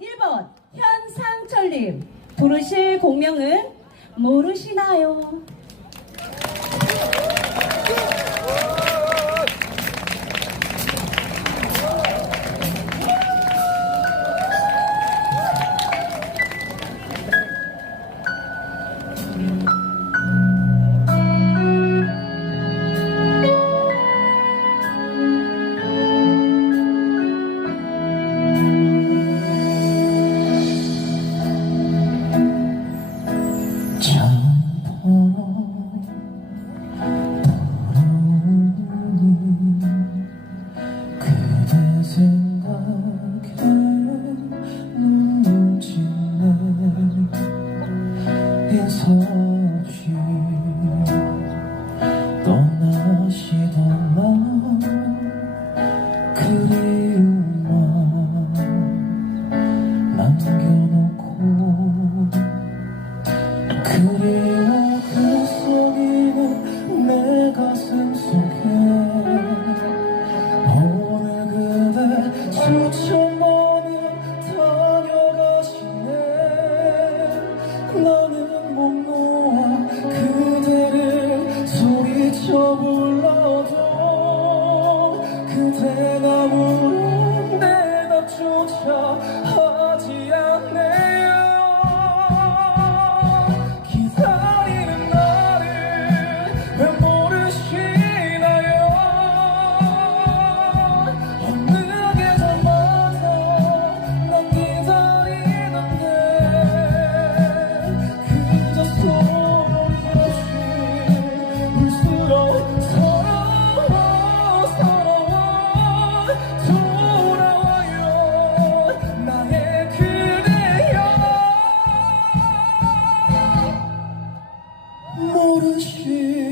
1번 현상철님 부르실 공명은 모르시나요? 속이 떠나시던 날 그리움만 남겨놓고 그리워 그 소리는 내 가슴 속에 오늘 그대 수천 번을 다녀가시네. 난 here.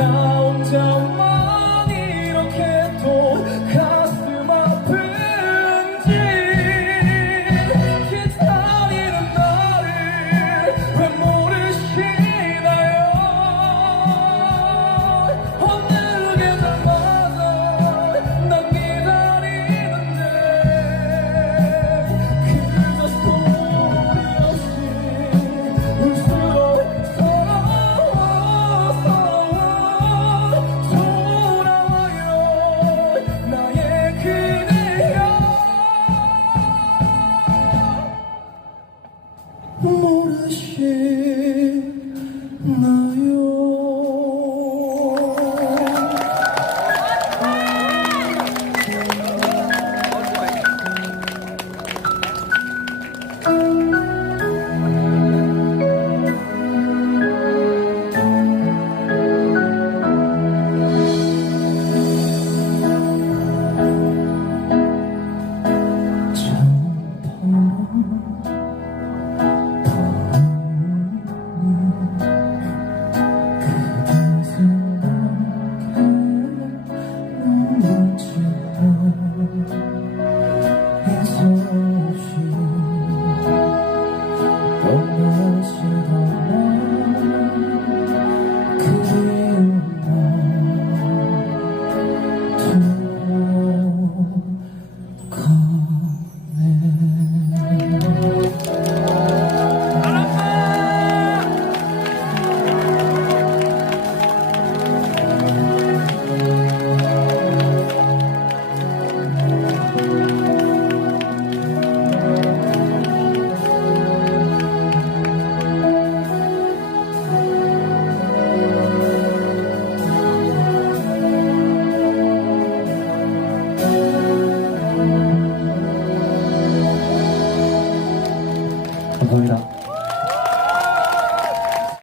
down, down. 감사합니다.